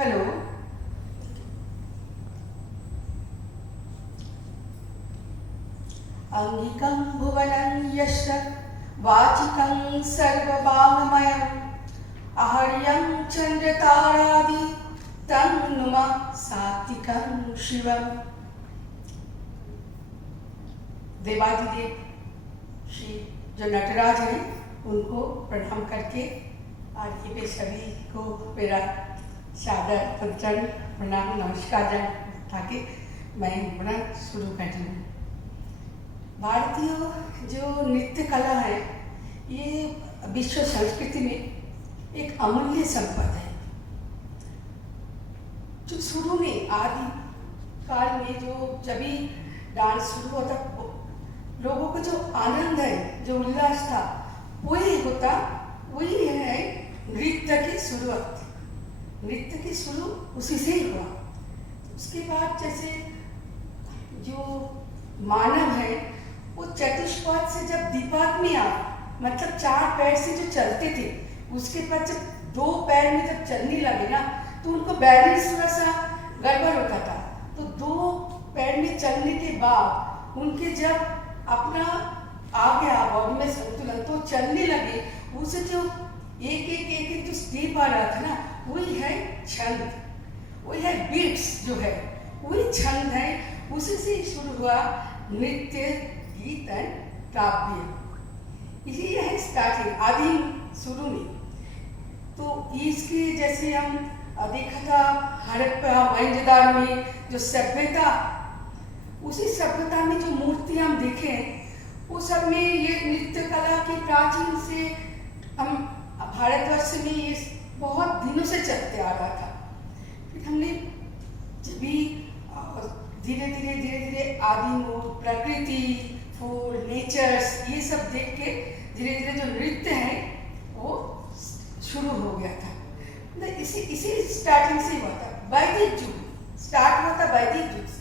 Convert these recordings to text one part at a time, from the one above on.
Hello. अंगिकं भुवनं यस्य वाचिकं सर्ववाङ्मयम् आहर्यं चन्द्रतारादि तं नुमः सात्विकं शिवम्। देवादिदेव श्री जो नटराज हैं उनको प्रणाम करके आज ये सभी को मेरा सादर पंचन प्रणाम नमस्कार ताकि मैं अपना शुरू कर दूँ। भारतीय जो नृत्य कला है ये विश्व संस्कृति में एक अमूल्य संपदा है। जो शुरू में आदि काल में जो जब भी डांस शुरू होता लोगों को जो आनंद है जो उल्लास था वही है नृत्य की शुरुआत। नृत्य की शुरू उसी से ही हुआ। उसके बाद जैसे जो मानव है वो चतुष्पाद से जब द्विपाद में आया मतलब चार पैर से जो चलते थे उसके बाद जब दो पैर में जब चलने लगे ना तो उनको बैलेंस थोड़ा सा गड़बड़ होता था। तो दो पैर में चलने के बाद उनके जब अपना आ गया बॉडी में संतुलन तो चलने लगे उसे जो एक जो स्टेप आ रहा था ना वही है छंद, वही है बीट्स जो है वही छंद है। उसी से शुरू हुआ नृत्य गीत एंड काव्य। ये है स्टार्टिंग आदिम शुरू में। तो इसके जैसे हम देखा था हड़प्पा मोहनजोदड़ो में जो सभ्यता उसी सभ्यता में जो मूर्तियां हम देखे वो सब में ये नृत्य कला के प्राचीन से हम भारतवर्ष में ये बहुत दिनों से चलते आ रहा था। फिर हमने जब भी धीरे धीरे आदिम प्रकृति फूल नेचर्स ये सब देख के धीरे धीरे जो नृत्य है वो शुरू हो गया था। इसी स्टार्टिंग से हुआ था। वैदिक युग स्टार्ट हुआ था वैदिक युग से।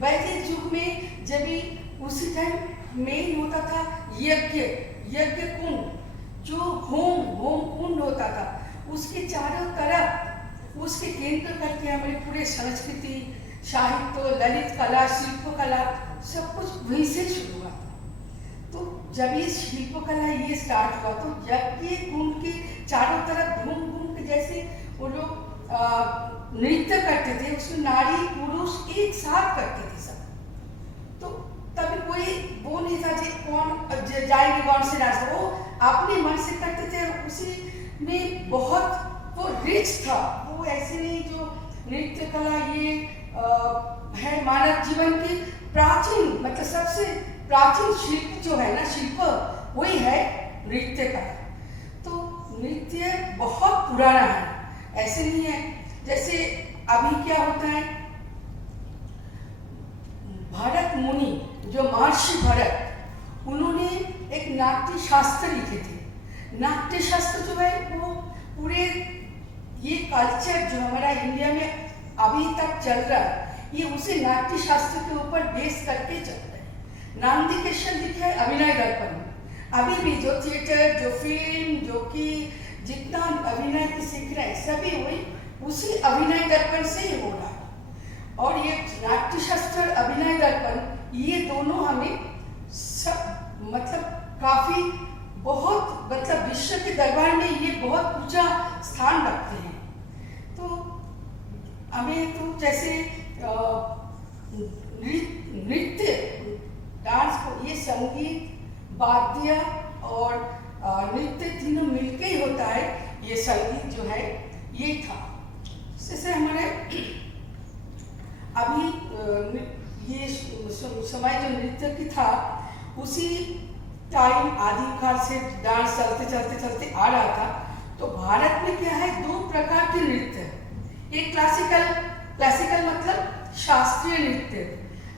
वैदिक युग में जब भी उसी टाइम मेन होता था यज्ञ कुंड जो होम कुंड होता था उसके चारों तरफ उसके केंद्र करके हमारी पूरे संस्कृति साहित्य ललित कला शिल्प कला सब कुछ वहीं से शुरू हुआ। तो जब ये शिल्प कला ये स्टार्ट हुआ तो यज्ञ कुंड के चारों तरफ घूम के जैसे वो लोग नृत्य करते थे उसमें नारी पुरुष एक साथ करते थे सब। तो तभी कोई वो नहीं था जी कौन जाएंगे कौन से डांस वो अपने मन से करते थे। उसी में बहुत वो रिच था। वो ऐसे नहीं जो नृत्य कला ये है मानव जीवन की प्राचीन मतलब सबसे प्राचीन शिल्प जो है ना शिल्प वही है नृत्य कला। तो नृत्य बहुत पुराना है ऐसे नहीं है जैसे अभी क्या होता है। भरत मुनि जो महर्षि भरत उन्होंने एक नाट्य शास्त्र लिखे थे। नाट्य शास्त्र जो है वो पूरे ये कल्चर जो हमारा इंडिया में अभी तक चल रहा है ये उसे नाट्य शास्त्र के ऊपर बेस करके चल रहा है। नामदेकेश्वर लिखा है अभिनय दर्पण में। अभी भी जो थिएटर जो फिल्म जो कि जितना अभिनय की सीख रहे हैं सभी वही उसी अभिनय दर्पण से ही हो रहा है। और ये नाट्य शास्त्र अभिनय दर्पण ये दोनों हमें सब मतलब काफी बहुत मतलब विश्व के दरबार में ये बहुत ऊंचा स्थान रखते हैं। तो हमें तो जैसे नृत्य डांस को ये संगीत वाद्य और नृत्य तीनों मिलके ही होता है। ये संगीत जो है ये था जैसे हमारे अभी ये समय जो नृत्य की था उसी टाइम आदिम काल से डांस चलते आ रहा था। तो भारत में क्या है दो प्रकार के नृत्य है। एक क्लासिकल मतलब शास्त्रीय नृत्य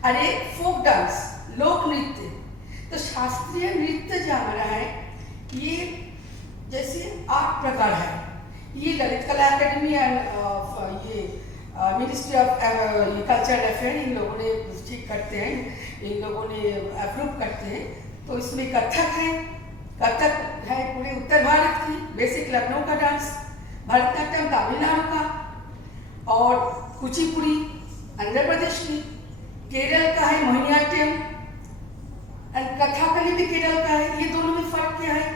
और एक फोक डांस लोक नृत्य। तो शास्त्रीय नृत्य जो हमारा है ये जैसे 8 प्रकार है। ये ललित कला अकेडमी ये मिनिस्ट्री ऑफ कल्चरल अफेयर इन लोगों ने ठीक करते हैं इन लोगों ने अप्रूव करते हैं। तो इसमें कथक है पूरे उत्तर भारत की बेसिक लखनऊ का डांस। भरतनाट्यम तमिलनाडु का और कुचिपुड़ी आंध्र प्रदेश में, केरल का है मोहिनीअट्टम, एंड कथकली भी केरल का है। ये दोनों में फर्क क्या है?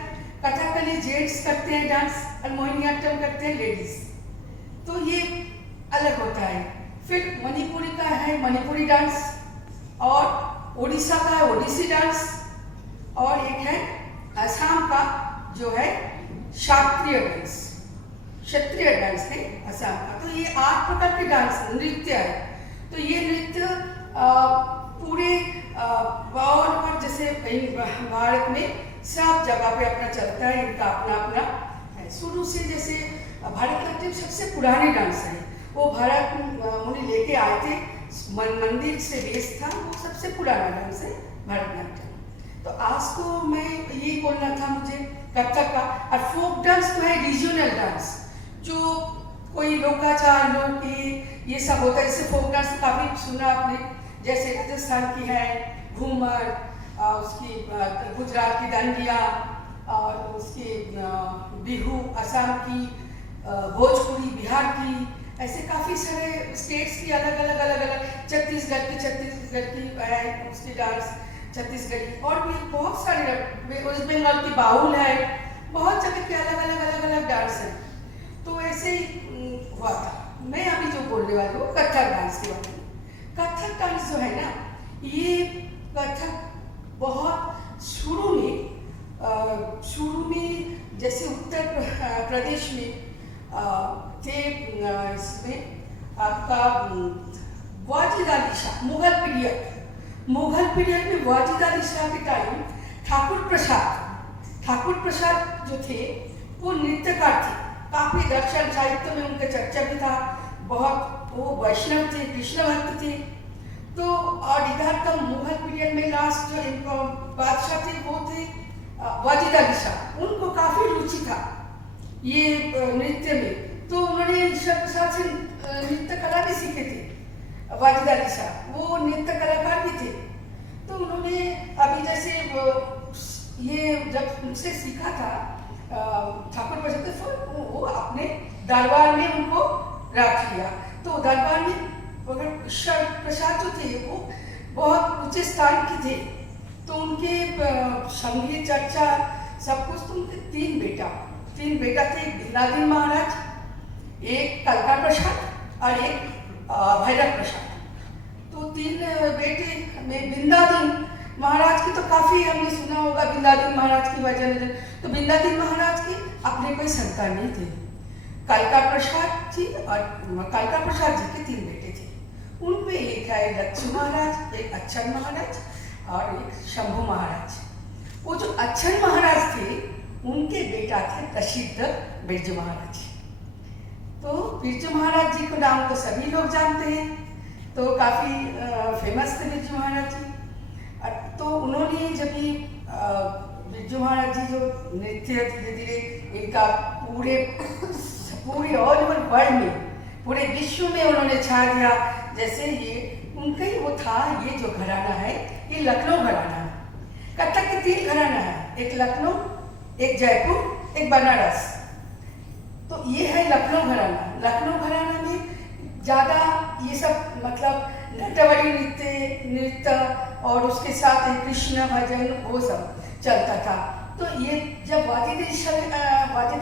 कथकली जेंट्स करते हैं डांस और मोहिनीअट्टम करते हैं लेडीज, तो ये अलग होता है। फिर मणिपुरी का है मणिपुरी डांस, और उड़ीसा का है ओडिसी डांस, और एक है असम का जो है शास्त्रीय डांस, क्षत्रिय डांस है असम का। तो ये 8 प्रकार के डांस नृत्य है। तो ये नृत्य पूरे और जैसे भारत में सब जगह पे अपना चलता है, इनका अपना अपना है। शुरू से जैसे भरतनाट्यम सबसे पुरानी डांस है, वो भारत मुनि लेके आए थे, मंदिर से बेस था, वो सबसे पुराना डांस है भरतनाट्यम। तो आज को मैं यही बोलना था मुझे कथक का। और फोक डांस तो है रीजनल डांस, जो कोई लोकाचार लोक ये सब होता है। जैसे फोक डांस काफ़ी सुना आपने, जैसे राजस्थान की है घूमर, उसकी गुजरात की डांडिया, और उसकी बिहू असम की, भोजपुरी बिहार की, ऐसे काफ़ी सारे स्टेट्स की अलग अलग छत्तीसगढ़ की है उसकी डांस छत्तीसगढ़ी, और भी बहुत सारे, वेस्ट बंगाल की बाउल है, बहुत जगह के अलग डांस है। तो ऐसे ही हुआ था। मैं अभी जो बोलने वाली हूँ कथक डांस के बारे में। कथक डांस जो है ना, ये कथक बहुत शुरू में जैसे उत्तर प्रदेश में थे, इसमें आपका वाजिद अली शाह, मुगल पीरियड में वाजिद अली शाह के टाइम ठाकुर प्रसाद जो थे वो नृत्यकार थे। काफ़ी दर्शन साहित्य में उनका चर्चा भी था, बहुत वो वैष्णव थे, कृष्ण भक्त थे। तो और इधर का मुगल पीरियड में लास्ट जो इनको बादशाह थे वो थे वाजिद अली शाह। उनको काफ़ी रुचि था ये नृत्य में, तो उन्होंने ईश्वर प्रसाद से नृत्य कला भी सीखे थे। वाजिद अली शाह वो नृत्य कलाकार भी थे। तो उन्होंने अभी जैसे ये जब उनसे सीखा था ठाकुर प्रसाद, वो अपने दरबार में उनको रख लिया। तो दरबार में अगर ईश्वर प्रसाद जो थे वो बहुत ऊंचे स्थान के थे, तो उनके संगीत चर्चा सब कुछ। तो उनके तीन बेटा थे, एक बिंदादिन महाराज, एक कलका प्रसाद और एक भैरव प्रसाद। तो 3 बेटे में बिंदादिन महाराज की तो काफ़ी हमने सुना होगा, बिंदादिन महाराज की वजह। तो बिंदादिन महाराज की अपने कोई संतान नहीं थे। कलका प्रसाद जी और कलका प्रसाद जी के 3 बेटे थे। उनमें एक है लक्ष्मी महाराज, एक अच्छन महाराज और एक शंभू महाराज। वो जो अच्छन महाराज थे उनके बेटा थे प्रसिद्ध बिरजू महाराज। तो बिरजू महाराज जी को नाम तो सभी लोग जानते हैं, तो काफ़ी फेमस थे बिरजू महाराज जी। तो उन्होंने जब ये बिरजू महाराज जी जो नृत्य धीरे धीरे इनका पूरे ऑल ओवर वर्ल्ड में, पूरे विश्व में उन्होंने छा दिया। जैसे ये उनका ही वो था, ये जो घराना है ये लखनऊ घराना है। कथक के 3 घराना है, एक लखनऊ, एक जयपुर, एक बनारस। तो ये है लखनऊ घराना। लखनऊ घराना में ज़्यादा ये सब मतलब नटवरी नृत्य और उसके साथ कृष्ण भजन वो सब चलता था। तो ये जब वाजिद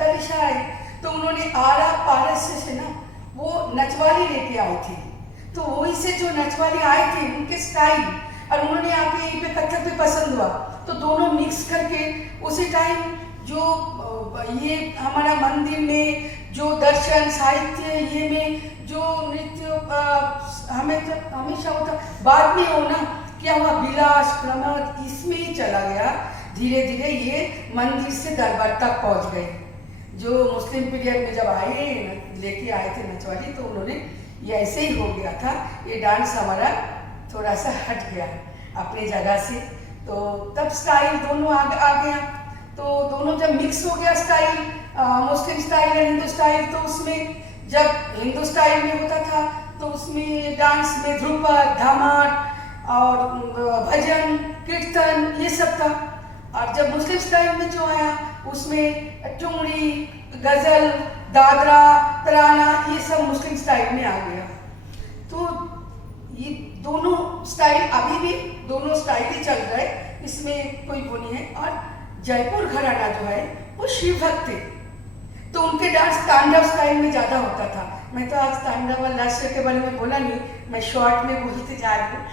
अली शाह आए तो उन्होंने आरा पारस से ना वो नचवाली लेके आए थे। तो वही से जो नचवाली आए थे उनके स्टाइल, और उन्होंने आके यहीं पे कथक पे पसंद हुआ, तो दोनों मिक्स करके उसी टाइम जो ये हमारा मंदिर में जो दर्शन साहित्य ये में जो नृत्य हमें तो हमेशा होता, बाद में हो ना क्या हुआ, विलास प्रमोद इसमें ही चला गया। धीरे धीरे ये मंदिर से दरबार तक पहुंच गए। जो मुस्लिम पीरियड में जब आए लेके आए थे नचवाली, तो उन्होंने ये ऐसे ही हो गया था। ये डांस हमारा थोड़ा सा हट गया अपनी जगह से, तो तब स्टाइल दोनों आ गया। तो दोनों जब मिक्स हो गया स्टाइल, मुस्लिम स्टाइल और हिंदू स्टाइल, तो उसमें जब हिंदू स्टाइल में होता था तो उसमें डांस में ध्रुपद, धमार और भजन कीर्तन ये सब था। और जब मुस्लिम स्टाइल में जो आया उसमें टुंगड़ी, गजल, दादरा, तराना ये सब मुस्लिम स्टाइल में आ गया। तो ये दोनों स्टाइल अभी भी दोनों स्टाइल ही चल रहे, इसमें कोई वो नहीं है। और जयपुर घराना जो है वो शिव भक्त थे, तो उनके डांस तांडव स्टाइल में ज़्यादा होता था। मैं तो आज तांडव और लास्य के बारे में बोला नहीं, मैं शॉर्ट में बोलते जा रही हूँ।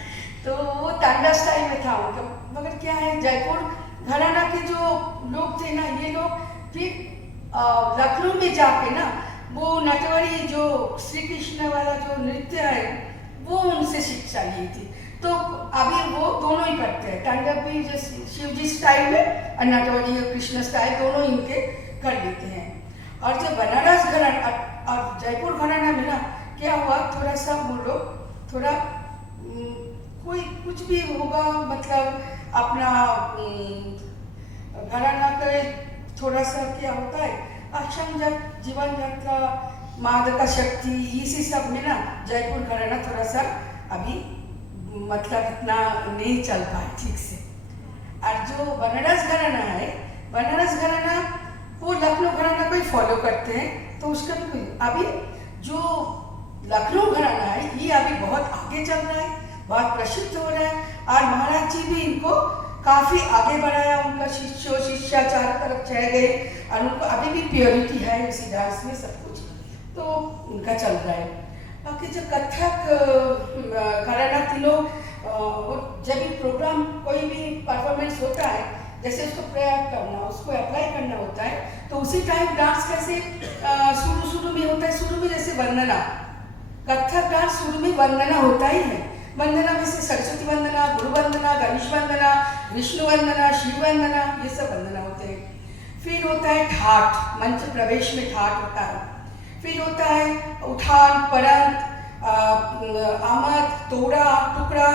तो वो तांडव स्टाइल में था उनका। मगर क्या है, जयपुर घराना के जो लोग थे ना, ये लोग फिर लखनऊ में जाके ना वो नटवरी जो श्री कृष्ण वाला जो नृत्य है वो उनसे शिक्षा ली थी। तो अभी वो दोनों ही करते हैं, तांडव भी जो शिव जी स्टाइल में और नटवरी और कृष्ण स्टाइल दोनों इनके कर लेते हैं। और जो बनारस घराना और जयपुर घराना में ना क्या हुआ, थोड़ा सा वो लोग थोड़ा कोई कुछ भी होगा, मतलब अपना घराना का थोड़ा सा क्या होता है, असंजक जीवन यात्रा, मादका शक्ति, इसी सब में ना जयपुर घराना थोड़ा सा अभी मतलब इतना नहीं चल पाए ठीक से। और जो बनारस घराना है, बनारस घराना वो लखनऊ घराना को ही फॉलो करते हैं, तो उसका भी अभी जो लखनऊ घराना है ये अभी बहुत आगे चल रहा है, बहुत प्रसिद्ध हो रहा है। और महाराज जी भी इनको काफ़ी आगे बढ़ाया, उनका शिष्या चारों तरफ चढ़ गए और उनको अभी भी प्योरिटी है उसी डांस में, सब कुछ तो उनका चल रहा है। बाकी जो कथक घराना तीनों जब भी प्रोग्राम कोई भी परफॉर्मेंस होता है, जैसे उसको प्रयाग करना, उसको अप्लाई करना होता है, तो उसी टाइम डांस कैसे शुरू में होता है, शुरू में जैसे वंदना, कथक डांस शुरू में वंदना होता ही है। वंदना में से सरस्वती वंदना, गुरु वंदना, गणेश वंदना, विष्णु वंदना, शिव वंदना, ये सब वंदना होते हैं। फिर होता है ठाठ, मंच प्रवेश में ठाठ होता है। फिर होता है उठान, परंत, आमद, तोड़ा, टुकड़ा,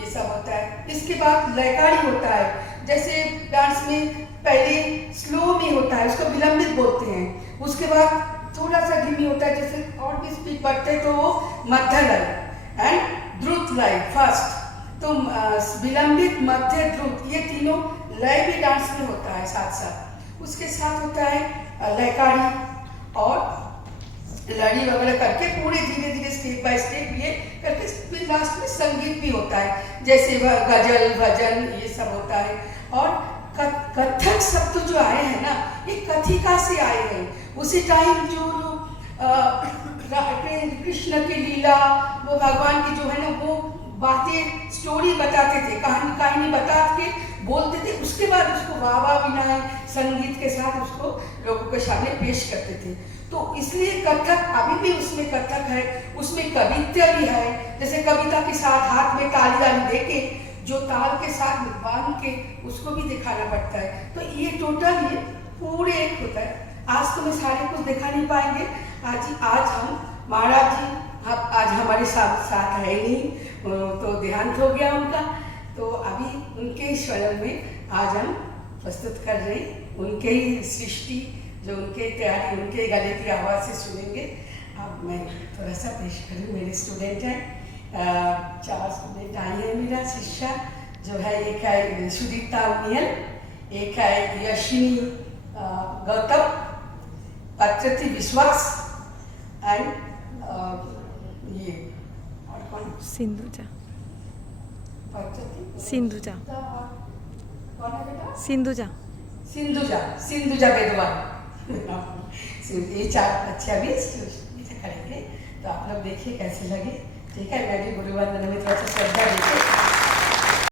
ये सब होता है। इसके बाद लयकारी होता है, जैसे डांस में पहले स्लो में होता है, उसको विलंबित बोलते हैं। उसके बाद थोड़ा सा धीमी होता है, जैसे और भी स्पीड बढ़ते हैं तो वो मध्य लय एंड द्रुत लय फर्स्ट। तो विलंबित, मध्य, द्रुत, ये तीनों लय भी डांस में होता है साथ साथ। उसके साथ होता है लयकारी और लड़ी वगैरह करके पूरे धीरे धीरे स्टेप बाय स्टेप ये करके फिर लास्ट में संगीत भी होता है, जैसे गजल, भजन, ये सब होता है। और कथक शब्द जो आए हैं ना, ये कथिका से आए हैं। उसी टाइम जो कृष्ण की लीला, वो भगवान की जो है ना वो बातें, स्टोरी बताते थे, कहानी बता के बोलते थे, उसके बाद उसको वावा विनाय संगीत के साथ उसको लोगों के सामने पेश करते थे। तो इसलिए कथक अभी भी उसमें कथक है, उसमें कवित्य भी है, जैसे कविता के साथ हाथ में ताली वाली दे के जो ताल के साथ बांध के उसको भी दिखाना पड़ता है। तो ये टोटल ये पूरे एक होता है। आज तो मैं सारे कुछ दिखा नहीं पाएंगे, आज हम महाराज जी आज हमारे साथ है नहीं, तो देहांत हो गया उनका, तो अभी उनके स्वरण में आज हम प्रस्तुत कर रहे हैं, उनके ही सृष्टि जो उनके तैयारी, उनके गले की आवाज़ से सुनेंगे। अब मैं थोड़ा सा पेश करूँ। मेरे स्टूडेंट हैं, 4 स्टूडेंट आए हैं मेरा शिष्या जो है, एक है सुदीप्ता उनियल, एक है यशिनी गौतम, पत्रति विश्वास एंड ये और कौन, सिंधुजा, सिंधुजा, कौन है बेटा, सिंधुजा बेदवान। ये 4 बच्चे अभी करेंगे, तो आप लोग देखिए कैसे लगे। ठीक है, मैं भी गुरु वंदना में थोड़ा सा श्रद्धा देती